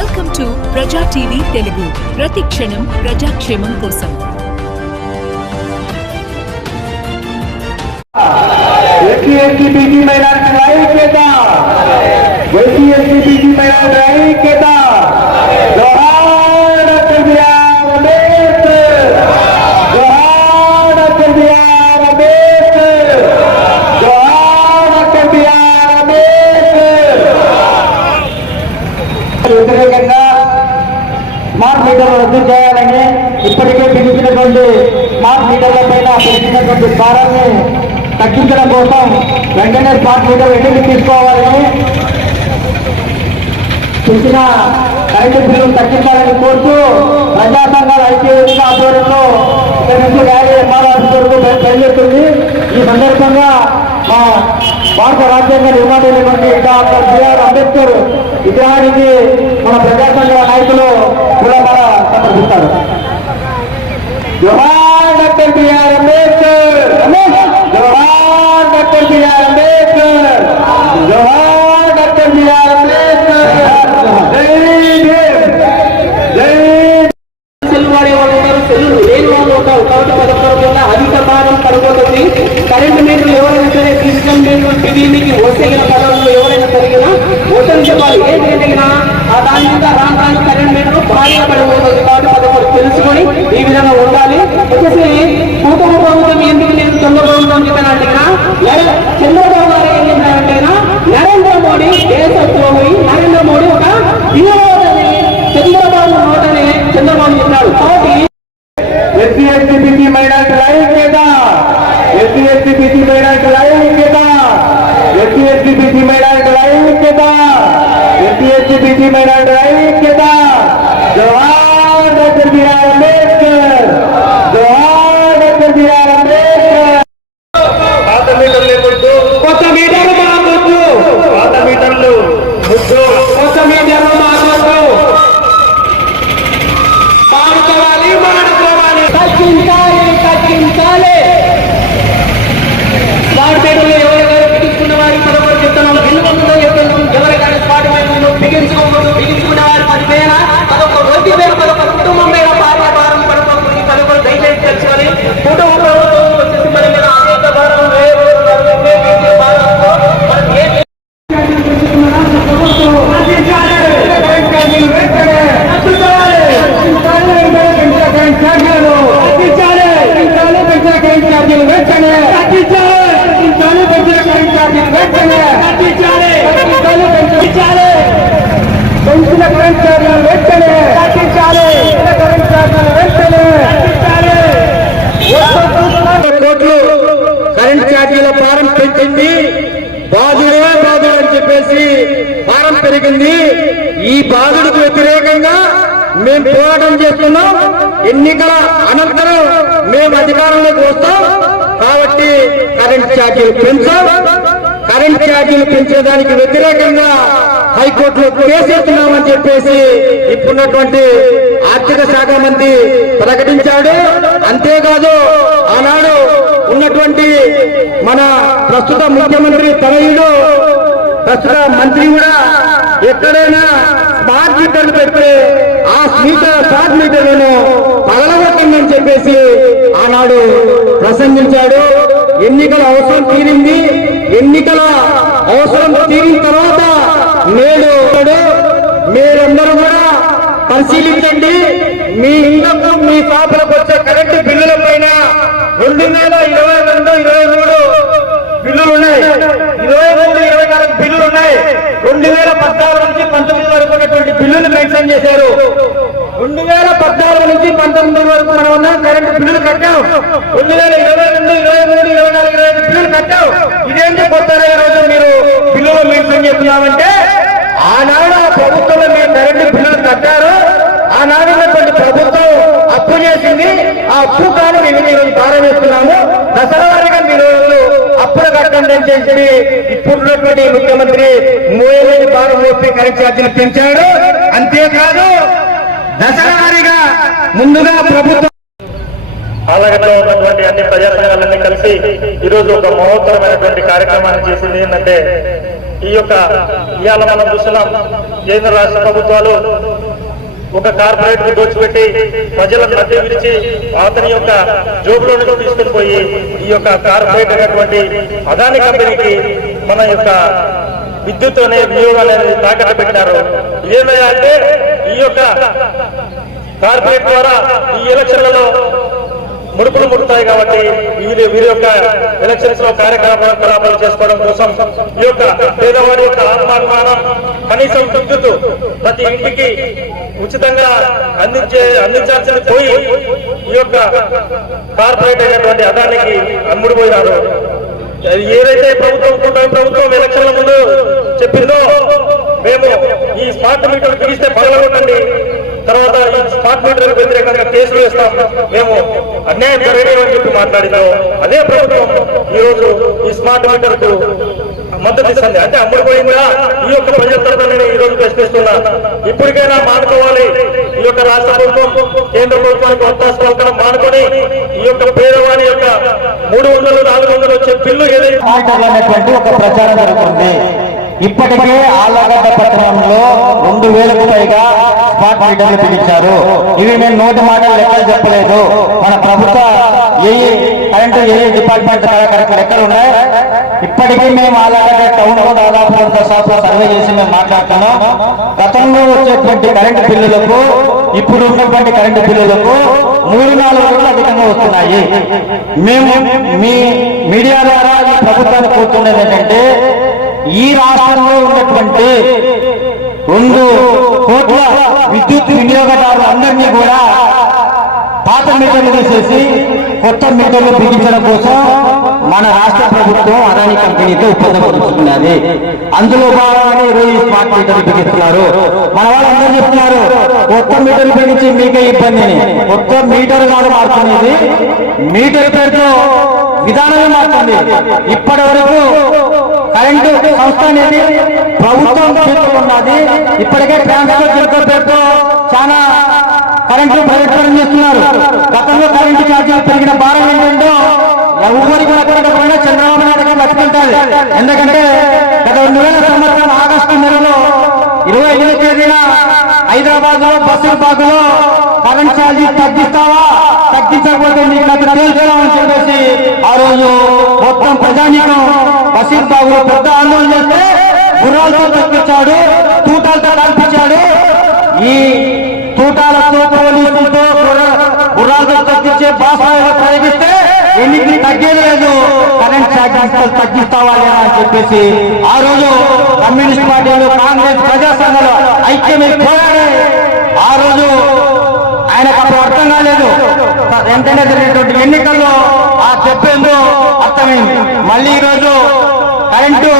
welcome to Praja TV Telugu ప్రతి క్షణం ప్రజాక్షేమం కోసం ఎస్సీ ఎస్టీ బీసీ మైనార్టీ ఐక్యత ఎస్సీ ఎస్టీ బీసీ మైనార్టీ ఐక్యత జోహార్ డాక్టర్ బిఆర్ అంబేద్కర్ పెరిగినటువంటి భారాన్ని తగ్గించడం కోసం వెంటనే స్మార్ట్ మీటర్ ఎన్నిక తీసుకోవాలని పెంచిన రైతు బిల్లులు తగ్గించాలని కోరుతూ ప్రజా సంఘాల ఐక్యవేదిక ఆధ్వర్యంలో ఇక్కడ నుంచి ర్యాలీ ఎంఆర్ వరకు బయలుదేరుతుంది. ఈ సందర్భంగా మా భారత రాజ్యాంగ నిర్మాణమైనటువంటి డాక్టర్ బిఆర్ అంబేద్కర్ విగ్రహానికి మన ప్రజా సంఘాల నాయకులు కూడా సమర్పిస్తారు. జోహార్ డాక్టర్ బిఆర్ అంబేద్కర్ జోహార్ డాక్టర్ బిఆర్ అంబేద్కర్ జోహార్ लक्ष्मी नारायण केदार जवाब భారం పెంచింది బాధుడే బాధుడు అని చెప్పేసి భారం పెరిగింది. ఈ బాధుడికి వ్యతిరేకంగా మేము పోరాటం చేస్తున్నాం. ఎన్నికల అనంతరం మేము అధికారంలోకి వస్తాం. కాబట్టి కరెంట్ ఛార్జీలు పెంచాం. కరెంట్ ఛార్జీలు పెంచేదానికి వ్యతిరేకంగా హైకోర్టులో కేసేస్తున్నామని చెప్పేసి ఇప్పుడున్నటువంటి ఆర్థిక శాఖ మంత్రి ప్రకటించాడు. అంతేకాదు ఆనాడు ఉన్నటువంటి మన ప్రస్తుత ముఖ్యమంత్రి తనయుడు ప్రస్తుత మంత్రి కూడా ఎక్కడైనా స్మార్ట్ మీటర్లు పెడితే ఆ స్పీకర్ స్మార్ట్ మీటర్లను పగలగొట్టండి చెప్పేసి ఆనాడు ప్రసంగించాడు. ఎన్నికల అవసరం తీరింది. ఎన్నికల అవసరం తీరిన తర్వాత నేడు మీరందరూ కూడా పరిశీలించండి. మీ ఇంట్లో మీ పాపలకు వచ్చే కరెంటు బిల్లుల పైన రెండు వేల ఇరవై రెండు ఇరవై మూడు బిల్లులు ఉన్నాయి ఇరవై మూడు ఇరవై నాలుగు బిల్లులు ఉన్నాయి రెండు వేల పద్నాలుగు నుంచి పంతొమ్మిది వరకు ఉన్నటువంటి బిల్లులు మెన్షన్ చేశారు. రెండు వేల పద్నాలుగు నుంచి పంతొమ్మిది వరకు మనం ఉన్న కరెంటు బిల్లులు కట్టాం. రెండు వేల ఇరవై రెండు ఇరవై మూడు ఇరవై నాలుగు ఇరవై ఐదు బిల్లులు కట్టాం. ఇదేంటి కొత్త రోజు మీరు బిల్లులు మెన్షన్ చేస్తున్నామంటే ఆనాడు ఆ ప్రభుత్వంలో మీరు కరెంటు బిల్లులు కట్టారు. ఆనాడు ఉన్నటువంటి ప్రభుత్వం అప్పు చేసింది. ఆ అప్పు కాను మేము మీరు ప్రారంభిస్తున్నాము దసరా వారిగా మీరు అప్పులు కట్టండి అని చెప్పి ఇప్పుడున్నటువంటి ముఖ్యమంత్రి మోయలేని భారం మోపి కరెంట్ ఛార్జీలు పెంచాడు. అంతేకాదు దశలవారీగా ముందుగా ప్రభుత్వం ఆలగడ్డలో ఉన్నటువంటి అన్ని ప్రజా సంఘాలన్నీ కలిసి ఈరోజు ఒక మహోత్తరమైనటువంటి కార్యక్రమాన్ని చేసింది. ఏంటంటే ఈ యొక్క ఇవాళ మనం చూస్తున్నాం కేంద్ర రాష్ట్ర ప్రభుత్వాలు ఒక కార్పొరేట్కు దోచిపెట్టి ప్రజలను మధ్య విరిచి అతని యొక్క జోబులో నుంచి తీసుకుని పోయి ఈ యొక్క కార్పొరేట్ అనేటువంటి అదాని కంపెనీకి మన యొక్క విద్యుత్ అనే వినియోగం అనేది తాకట్టు పెట్టారు. ఏమయ్యా అంటే ఈ యొక్క కార్పొరేట్ ద్వారా ఈ ఎలక్షన్లలో ముడుపులు ముడుతాయి కాబట్టి వీరి వీరి యొక్క ఎలక్షన్స్లో కార్యకలాపాలు చేసుకోవడం కోసం ఈ యొక్క పేదవాడి యొక్క ఆత్మాభిమానం కనీసం విద్యుత్ ప్రతి ఇంటికి ఉచితంగా అందించే అందించాల్సిన పోయి ఈ యొక్క కార్పొరేట్ అయినటువంటి అదానికి అమ్ముడుపోయినారు. ఏదైతే ప్రభుత్వం కూడా ప్రభుత్వం ఎలక్షన్ల ముందు చెప్పిందో మేము ఈ స్మార్ట్ మీటర్ బిగిస్తే పగలగొట్టండి. తర్వాత ఈ స్మార్ట్ మీటర్ వ్యతిరేకంగా కేసులు వేస్తాం. మేము అన్యాయం జరగలేమని చెప్పి మాట్లాడిందో అదే ప్రభుత్వం ఈ రోజు ఈ స్మార్ట్ మీటర్కు మద్దతు ఇస్తుంది. అంటే అమ్ముడు పోయి కూడా ఈ యొక్క ప్రజల తరఫున నేను ఈ రోజు ప్రశ్నిస్తున్నా. ఇప్పటికైనా మానుకోవాలి. ఈ యొక్క రాష్ట్ర ప్రభుత్వం కేంద్ర ప్రభుత్వానికి వస్తాం మానుకొని ఈ యొక్క పేదవాడి యొక్క మూడు వందలు నాలుగు వందలు వచ్చే బిల్లు ఏదైతే ఒక ప్రచారం జరుగుతుంది. ఇప్పటికే ఆళ్ళగడ్డ పట్టణంలో రెండు వేలకు పైగా స్పాట్ మీటర్లు పిలిచారు ఇవి మేము నోటి మాటలు లెక్కలు చెప్పలేదు. మన ప్రభుత్వ ఏ కరెంటు ఏ డిపార్ట్మెంట్ కరెక్ట్ లెక్కలు ఉన్నాయి. ఇప్పటికీ మేము అలాగే టౌన్లో దాదాపు అంత శాతం సర్వే చేసి మేము మాట్లాడుతున్నాం. గతంలో వచ్చేటువంటి కరెంటు బిల్లులకు ఇప్పుడు ఉన్నటువంటి కరెంటు బిల్లులకు మూడు నాలుగు రోజులు అధికంగా వస్తున్నాయి. మేము మీ మీడియా ద్వారా ఈ ప్రభుత్వాన్ని కోరుతున్నది ఏంటంటే ఈ రాష్ట్రంలో ఉన్నటువంటి రెండు కోట్ల విద్యుత్ వినియోగదారులు అందరినీ కూడా పాత మీటర్లు తీసేసి కొత్త మీటర్లు బిగించడం కోసం మన రాష్ట్ర ప్రభుత్వం అదాని కంపెనీతో ఒప్పందం పొందుతున్నది అందులో భాగంగానే ఈరోజు స్మార్ట్ మీటర్లు బిగిస్తున్నారు మన వాళ్ళు అందరూ చెప్తున్నారు కొత్త మీటర్లు బిగించి మీకే ఇబ్బంది అని. కొత్త మీటర్ కాదు మార్చుకునేది మీటర్ పేరుతో విధానమే మారుతుంది. ఇప్పటి వరకు కరెంటు సంస్థ అనేది ప్రభుత్వం చేతిలో ఉన్నది. ఇప్పటికే ట్రాన్స్ఫర్ చేతుల పేరుతో చాలా కరెంటు ప్రైవేటీకరణ చేస్తున్నారు. గతంలో కరెంటు ఛార్జీలు పెరిగిన భారం ఏంటంటే ఎవరికి కూడా చంద్రబాబు నాయుడు గారు బతుకుంటారు ఎందుకంటే గత రెండు వేల సంవత్సరం ఆగస్టు నెలలో ఇరవై ఐదో తేదీన హైదరాబాద్లో బస్సు బాగులో పవన్ ఛార్జీ తగ్గిస్తావా? తగ్గించకపోతే నీకు నాకు తెలుసుకోవాలని చెప్పేసి ఆ రోజు మొత్తం ప్రజానీకం బసీర్ బాబు పెద్ద ఆందోళన చేస్తే గుర్రాలతో తగ్గించాడు తూటాలతో కల్పించాడు ఈ తూటాలతో పోలీసులతో గుర్రాలతో తగ్గించే భాష ప్రయోగిస్తే ఎన్నికలు తగ్గేది లేదు కరెంట్ ఛార్జెస్ తగ్గిస్తావా అని చెప్పేసి ఆ రోజు కమ్యూనిస్ట్ పార్టీలు కాంగ్రెస్ ప్రజా సంఘాలు ఐక్యమే పోరాడే ఆ రోజు ఆయనకు అప్పుడు అర్థం కాలేదు. వెంటనే జరిగినటువంటి ఎన్నికల్లో ఆ చెప్పేందో అర్థమైంది. మళ్ళీ ఈరోజు కరెంటు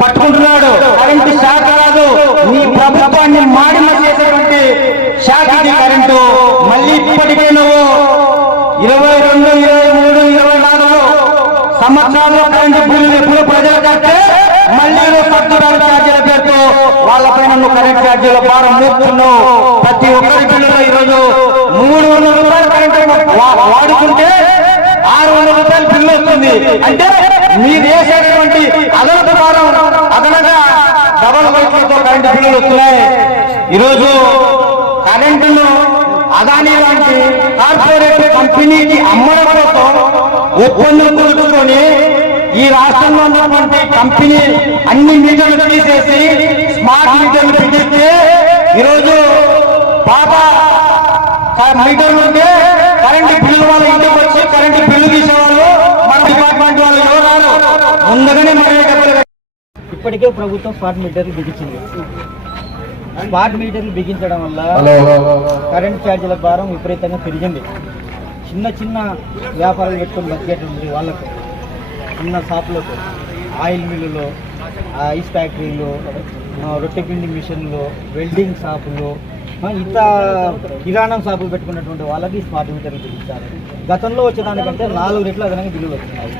పట్టుకుంటున్నాడు. కరెంటు శాఖ కాదు నీ ప్రభుత్వాన్ని మాడిన చేసేటువంటి శాఖ కరెంటు. మళ్ళీ ఇప్పటికే నువ్వు ఇరవై రెండు ఇరవై మూడు ఇరవై నాలుగు సంవత్సరాల్లో కరెంటు బిల్లు ఎప్పుడు ప్రజలు కట్టే మళ్ళీ నువ్వు పట్టుదల ఛార్జీల పేరుతో వాళ్ళపైన నువ్వు కరెంట్ ఛార్జీల భారం మోపుతున్నావు. ప్రతి ఒక్కరి బిల్లులో ఈరోజు మూడు వందల రూపాయలు కరెంట్ వాడుకుంటే ఆరు వందల రూపాయలు బిల్లు వస్తుంది. అంటే మీరు వేసేటటువంటి అదనపు భారం అదనంగా డబల్ వైపులతో కరెంటు బిల్లులు వస్తున్నాయి. ఈరోజు కరెంటును అదాని లాంటి కార్పొరేట్ కంపెనీకి అమ్మడం కోసం ఒప్పందం కుదుర్చుకొని ఈ రాష్ట్రంలో ఉన్నటువంటి కంపెనీ అన్ని మీటర్లు తీసేసి స్మార్ట్ మీటర్లు పెట్టిస్తే ఈరోజు పాత మీటర్లు ఉంటే కరెంటు బిల్లు వాళ్ళ ఇంటికి వచ్చి కరెంటు బిల్లు తీసేవాళ్ళు మన డిపార్ట్మెంట్ వాళ్ళు ఎవరు ముందుగానే కట్టాలి. ఇప్పటికే ప్రభుత్వం స్మార్ట్ మీటర్లు బిగించింది. స్మార్ట్ మీటర్లు బిగించడం వల్ల కరెంట్ ఛార్జీల భారం విపరీతంగా పెరిగింది. చిన్న చిన్న వ్యాపారాలు పెట్టుకొని బతికేటువంటి వాళ్ళకు. చిన్న షాపులో ఆయిల్ మిల్లులో ఐస్ ఫ్యాక్టరీలు రొట్టె పిండి మిషన్లు వెల్డింగ్ షాపులు ఇంత కిరాణం షాపులు పెట్టుకున్నటువంటి వాళ్ళకి స్మార్ట్ మీటర్లు బిగించారు. గతంలో వచ్చేదానికంటే నాలుగు రెట్లు అదనంగా బిల్లులు వస్తున్నాయి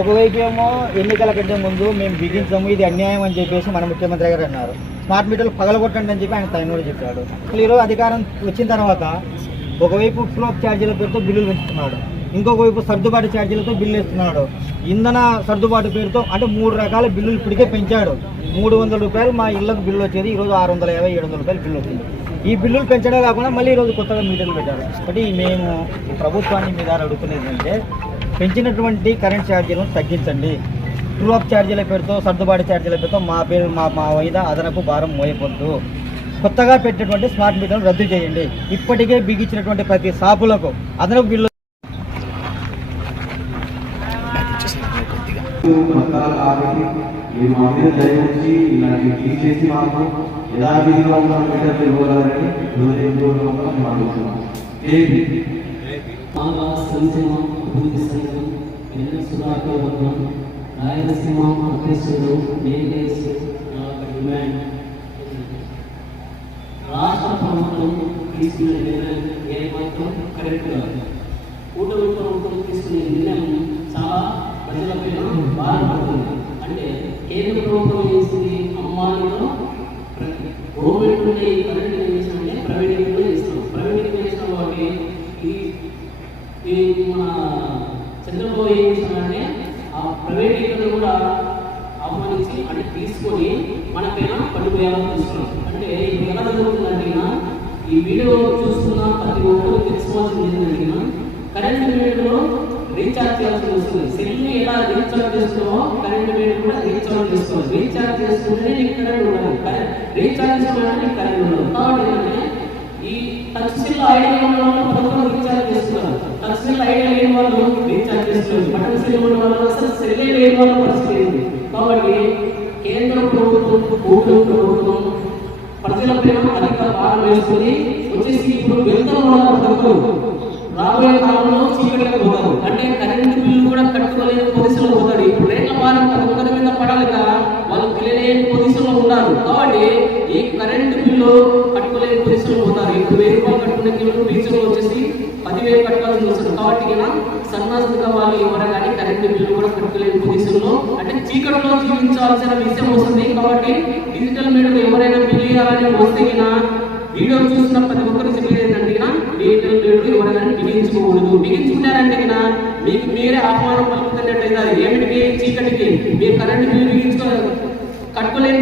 ఒకవైపు ఏమో ఎన్నికల కంటే ముందు మేము బిగించము ఇది అన్యాయం అని చెప్పేసి మన ముఖ్యమంత్రి గారు అన్నారు. స్మార్ట్ మీటర్లు పగలగొట్టండి అని చెప్పి ఆయన తను కూడా చెప్పాడు. అసలు ఈరోజు అధికారం వచ్చిన తర్వాత ఒకవైపు ఫ్లోప్ ఛార్జీల పేరుతో బిల్లులు పెంచుతున్నాడు. ఇంకొక వైపు సర్దుబాటు ఛార్జీలతో బిల్లు ఇస్తున్నాడు ఇంధన సర్దుబాటు పేరుతో అంటే మూడు రకాల బిల్లులు ఇప్పటికే పెంచాడు. మూడు వందల రూపాయలు మా ఇళ్ళకు బిల్లు వచ్చేది ఈరోజు ఆరు వందల యాభై ఏడు వందల రూపాయలు బిల్లు వచ్చింది. ఈ బిల్లులు పెంచడే కాకుండా మళ్ళీ ఈరోజు కొత్తగా మీటర్లు పెట్టారు. ఒకటి మేము ఈ ప్రభుత్వాన్ని మీద అడుగుతున్నది ఏంటంటే పెంచినటువంటి కరెంట్ ఛార్జీలను తగ్గించండి. ట్రూఅప్ ఛార్జీల పేరుతో సర్దుబాటు ఛార్జీల పేరుతో మా పేరు మా మా వైద అదనపు భారం మోయకూడదు. కొత్తగా పెట్టినటువంటి స్మార్ట్ మీటర్లు రద్దు చేయండి. ఇప్పటికే బిగించినటువంటి ప్రతి షాపులకు అదనపు బిల్లు పత్రాలు కాబట్టి మీరు మా మీద దయవుంచి ఇలాంటి తీసేసి మాకు యథావిధిగా ఉన్న మీటర్లు ఇవ్వగలరని హృదయపూర్వకంగా మేము అడుగుతున్నాం ఏపీ బాగా సంక్షేమ అభివృద్ధి సంఘం ఎన్న సుధాకర్ వర్గం రాయలసీమ అధ్యక్షుడు మేఘేష్ నా యొక్క డిమాండ్ రాష్ట్ర ప్రభుత్వం తీసుకునే నిర్ణయం ఏమాత్రం కరెక్ట్ కాదు కూటమి ప్రభుత్వం తీసుకునే నిర్ణయం చాలా ప్రజలపై భారం పడుతుంది అంటే కేంద్ర ప్రభుత్వం వేసింది అమ్మాయిలో గవర్నమెంట్ నుండి కరెంట్ ఏం చేస్తామంటే ప్రైవేట్ ఇస్తాం ప్రైవేట్ ఇస్తాం కాబట్టి ఈ మన చంద్రబాబు ఏం చేశారంటే ఆ ప్రైవేటీకరణ కూడా ఆహ్వానించి అంటే తీసుకొని మనపైన పడిపోయాలని చూస్తున్నాం అంటే ఇప్పుడు ఎలా జరుగుతుందంటే ఈ వీడియో చూస్తున్న ప్రతి ఒక్కరు తెలుసుకోవాల్సింది ఏంటంటే కరెంట్ మీటర్లో రీఛార్జ్ చేయాల్సి వస్తుంది. సెల్ ఎలా రీఛార్జ్ చేస్తామో కరెంట్ బిల్ కూడా రీఛార్జ్ చేసుకోవాలి రీఛార్జ్ చేసుకుంటేనే నీకు కరెంట్ ఉండదు. రీఛార్జ్ చేసుకోవడానికి కరెంట్ ఉండదు. కాబట్టి ఏంటంటే ఈ టచ్ స్క్రీన్ ఐడియా ఉన్న వాళ్ళు రీఛార్జ్ చేస్తున్నారు. టచ్ సెల్ ఐడియా లేని వాళ్ళు రీఛార్జ్ చేస్తున్నారు. బటన్ సెల్ ఉన్న వాళ్ళు అసలు సెల్లే లేని వాళ్ళ పరిస్థితి కాబట్టి కేంద్ర ప్రభుత్వం కూటమి ప్రభుత్వం ప్రజలపై అధిక భారం వేసుకొని వచ్చేసి ఇప్పుడు వెళ్తాం వాళ్ళ పథకం రాబోయే కాలంలో చీకటిగా పోతారు అంటే కరెంటు బిల్లు కూడా కట్టుకోలేని పొజిషన్లో పోతారు ఇప్పుడు రేట్ల భారం ఒకరి మీద పడాలిక వాళ్ళు తెలియలేని పొజిషన్లో ఉన్నారు కాబట్టి ఈ కరెంటు బిల్లు కట్టుకోలేని పొజిషన్లో పోతారు. ఇప్పుడు వెయ్యి రూపాయలు కట్టుకునే కిలో రీఛార్జ్ వచ్చేసి పదివేలు కట్టాల్సి వస్తుంది. కాబట్టి ఇలా సన్నాసులుగా వాళ్ళు ఎవరైనా కానీ కరెంటు బిల్లు కూడా కట్టుకోలేని పొజిషన్లో అంటే చీకటిలో జీవించాల్సిన విషయం వస్తుంది. కాబట్టి డిజిటల్ మీడియాలో ఎవరైనా బిల్లు ఇవ్వాలని వస్తే వీడియో చూస్తున్న ప్రతి ఒక్కరు చెప్పేది ఏంటంటే డిజిటల్ మీడియాలో ఎవరైనా బిగించుకోకూడదు. బిగించుకున్నారంటే గిన మీకు మీరే ఆహ్వానం పలుకుతున్నట్టయితే అది ఏమిటికి? చీకటికి. మీరు కరెంట్ బిల్లు బిగించుకో కట్టుకోలేని